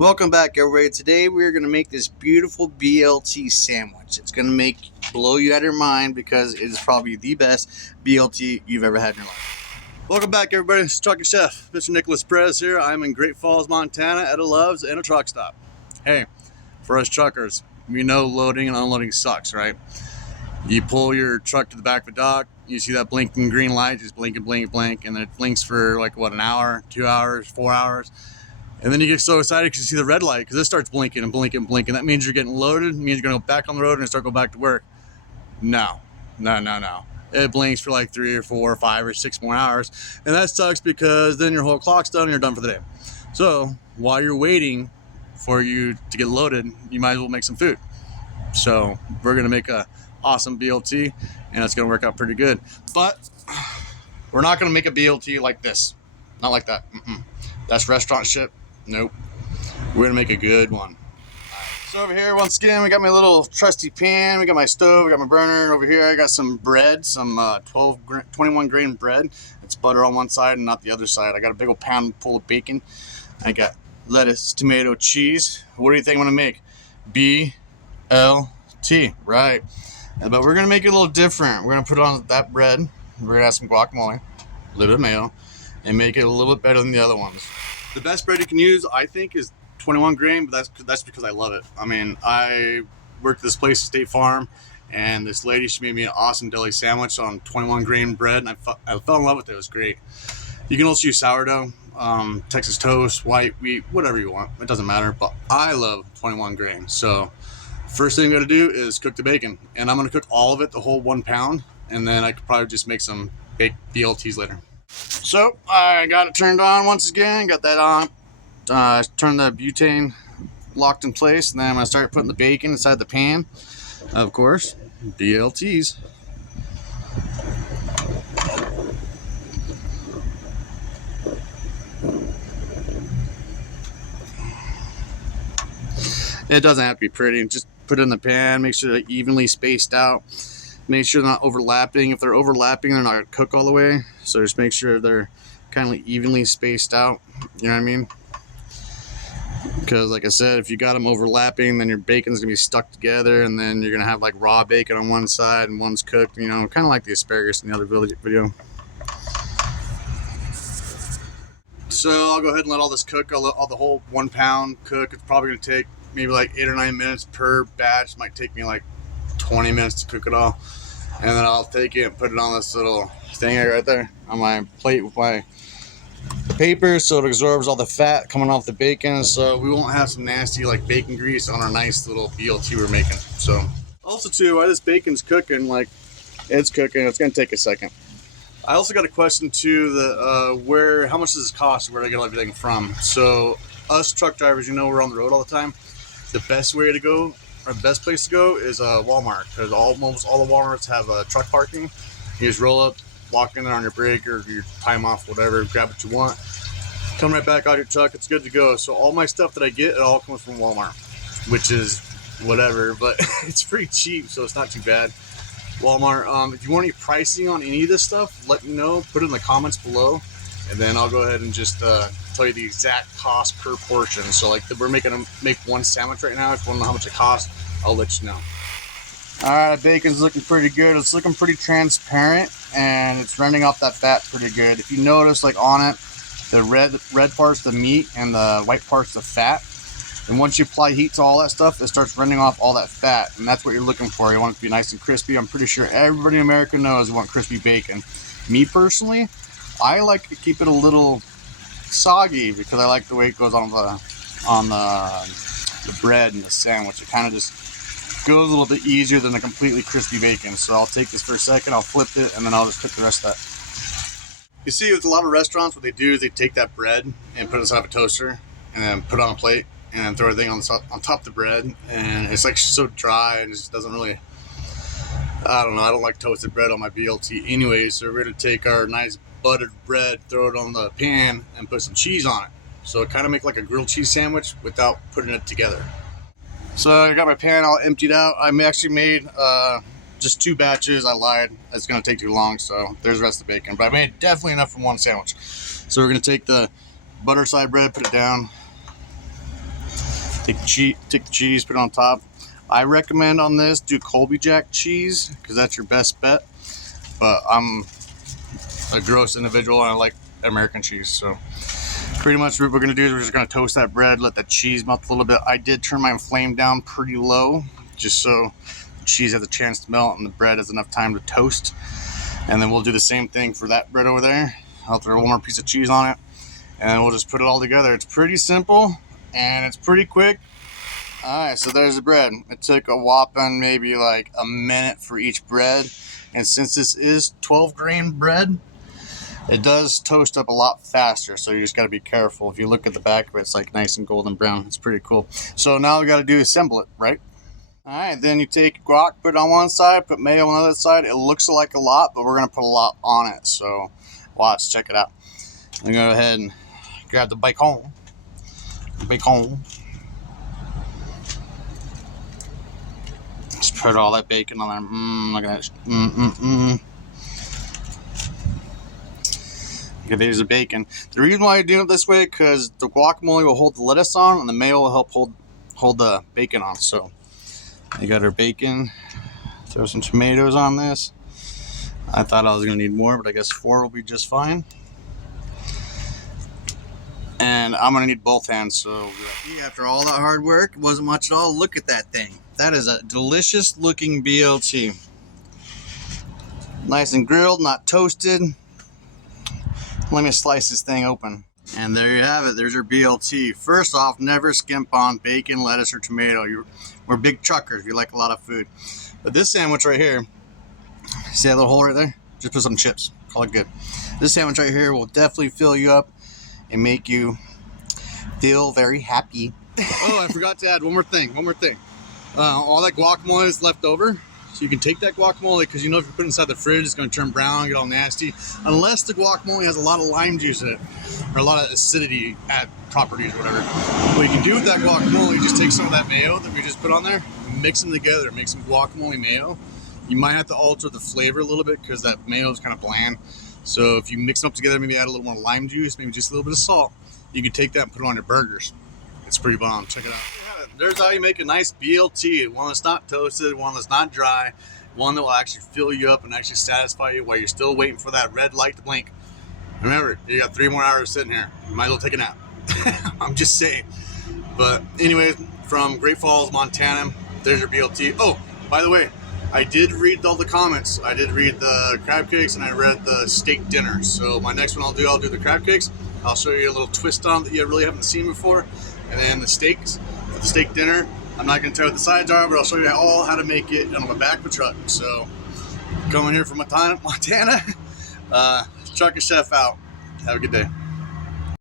Welcome back, everybody. Today we're going to make this beautiful B.L.T. sandwich. It's going to blow you out of your mind because it is probably the best B.L.T. you've ever had in your life. Welcome back, everybody. It's Trucking Chef, Mr. Nicholas Perez here. I'm in Great Falls, Montana at a Love's and a truck stop. Hey, for us truckers, we know loading and unloading sucks, right? You pull your truck to the back of the dock, you see that blinking green light, just blink and blink and blink, and then it blinks for like, what, an hour, 2 hours, 4 hours? And then you get so excited because you see the red light because it starts blinking and blinking and blinking. That means you're getting loaded. It means you're going to go back on the road and start going back to work. No. It blinks for like 3 or 4 or 5 or 6 more hours. And that sucks because then your whole clock's done and you're done for the day. So while you're waiting for you to get loaded, you might as well make some food. So we're going to make a awesome BLT and it's going to work out pretty good. But we're not going to make a BLT like this. Not like that. That's restaurant shit. Nope. We're gonna make a good one. So over here, once again, we got my little trusty pan. We got my stove. We got my burner. Over here, I got some bread, some 21 grain bread. It's butter on one side and not the other side. I got a big old pan full of bacon. I got lettuce, tomato, cheese. What do you think I'm gonna make? B.L.T. Right. But we're gonna make it a little different. We're gonna put on that bread. We're gonna add some guacamole, a little bit of mayo, and make it a little bit better than the other ones. The best bread you can use, I think, is 21 grain, but that's because I love it. I mean, I worked at this place, State Farm, and this lady, she made me an awesome deli sandwich on 21 grain bread, and I fell in love with it. It was great. You can also use sourdough, Texas toast, white wheat, whatever you want. It doesn't matter, but I love 21 grain. So first thing I'm going to do is cook the bacon, and I'm going to cook all of it, the whole 1 pound, and then I could probably just make some baked BLTs later. So I got it turned on once again, got that on, turned the butane locked in place, and then I'm going to start putting the bacon inside the pan, of course, BLTs. It doesn't have to be pretty, just put it in the pan, make sure they're evenly spaced out. Make sure they're not overlapping. If they're overlapping, they're not going to cook all the way. So just make sure they're kind of evenly spaced out. You know what I mean? Because like I said, if you got them overlapping, then your bacon's going to be stuck together. And then you're going to have like raw bacon on one side and one's cooked. You know, kind of like the asparagus in the other video. So I'll go ahead and let all this cook. All the whole 1 pound cook. It's probably going to take maybe like 8 or 9 minutes per batch. It might take me like 20 minutes to cook it all. And then I'll take it and put it on this little thing right there on my plate with my paper, so it absorbs all the fat coming off the bacon, so we won't have some nasty like bacon grease on our nice little BLT we're making. So also too, while this bacon's cooking, like it's cooking, it's gonna take a second. I also got a question too, how much does this cost? Where do I get everything from? So us truck drivers, you know, we're on the road all the time. The best way to go, or the best place to go, is Walmart, because almost all the Walmarts have truck parking. You just roll up, walk in there on your break or your time off, whatever, grab what you want, come right back out your truck, it's good to go. So all my stuff that I get, it all comes from Walmart, which is whatever, but it's pretty cheap, so it's not too bad. Walmart, if you want any pricing on any of this stuff, let me know, put it in the comments below, and then I'll go ahead and just tell you the exact cost per portion. So like we're make one sandwich right now. If you want to know how much it costs, I'll let you know. Alright, the bacon's looking pretty good. It's looking pretty transparent, and it's running off that fat pretty good. If you notice, like on it, the red part's the meat and the white part's the fat. And once you apply heat to all that stuff, it starts running off all that fat, and that's what you're looking for. You want it to be nice and crispy. I'm pretty sure everybody in America knows you want crispy bacon. Me personally, I like to keep it a little soggy because I like the way it goes on the bread and the sandwich. It kind of just goes a little bit easier than a completely crispy bacon. So I'll take this for a second, I'll flip it, and then I'll just cook the rest of that. You see, with a lot of restaurants, what they do is they take that bread and put it inside of a toaster and then put it on a plate and then throw everything on top of the bread, and it's like so dry and it just doesn't really, I don't know, I don't like toasted bread on my BLT anyway. So we're going to take our nice buttered bread, throw it on the pan, and put some cheese on it. So it kind of make like a grilled cheese sandwich without putting it together. So I got my pan all emptied out. I actually made just 2 batches. I lied. It's going to take too long, so there's the rest of the bacon. But I made definitely enough for one sandwich. So we're going to take the butter side bread, put it down. Take the cheese, put it on top. I recommend on this do Colby Jack cheese because that's your best bet. But I'm a gross individual and I like American cheese. So pretty much what we're gonna do is we're just gonna toast that bread, let the cheese melt a little bit. I did turn my flame down pretty low just so the cheese has a chance to melt and the bread has enough time to toast. And then we'll do the same thing for that bread over there. I'll throw one more piece of cheese on it and we'll just put it all together. It's pretty simple and it's pretty quick. Alright, so there's the bread. It took a whopping maybe like a minute for each bread. And since this is 12 grain bread, it does toast up a lot faster. So you just got to be careful. If you look at the back of it, it's like nice and golden brown. It's pretty cool. So now we got to do is assemble it, right? Alright, then you take guac, put it on one side, put mayo on the other side. It looks like a lot, but we're going to put a lot on it. So watch, check it out. I'm going to go ahead and grab the bacon. Just put all that bacon on there. Look at that. Okay, there's the bacon. The reason why I do it this way because the guacamole will hold the lettuce on and the mayo will help hold the bacon on. So I got our bacon. Throw some tomatoes on this. I thought I was going to need more, but I guess 4 will be just fine. And I'm going to need both hands. So after all that hard work, it wasn't much at all. Look at that thing. That is a delicious looking B.L.T. Nice and grilled, not toasted. Let me slice this thing open. And there you have it. There's your B.L.T. First off, never skimp on bacon, lettuce, or tomato. We're big truckers. We like a lot of food. But this sandwich right here, see that little hole right there? Just put some chips. Call it good. This sandwich right here will definitely fill you up and make you feel very happy. Oh, I forgot to add one more thing. All that guacamole is left over. So you can take that guacamole because you know if you put it inside the fridge, it's going to turn brown, get all nasty. Unless the guacamole has a lot of lime juice in it or a lot of acidity properties, whatever. What you can do with that guacamole, you just take some of that mayo that we just put on there, mix them together, make some guacamole mayo. You might have to alter the flavor a little bit because that mayo is kind of bland. So if you mix them up together, maybe add a little more lime juice, maybe just a little bit of salt, you can take that and put it on your burgers. It's pretty bomb. Check it out. There's how you make a nice B.L.T. One that's not toasted, one that's not dry, one that will actually fill you up and actually satisfy you while you're still waiting for that red light to blink. Remember, you got 3 more hours sitting here. You might as well take a nap. I'm just saying. But anyways, from Great Falls, Montana, there's your B.L.T. Oh, by the way, I did read all the comments. I did read the crab cakes and I read the steak dinner. So my next one I'll do the crab cakes. I'll show you a little twist on that you really haven't seen before. And then the steaks. The steak dinner, I'm not going to tell you what the sides are, but I'll show you all how to make it on the back of a truck. So, coming here from Montana, Trucker Chef out. Have a good day.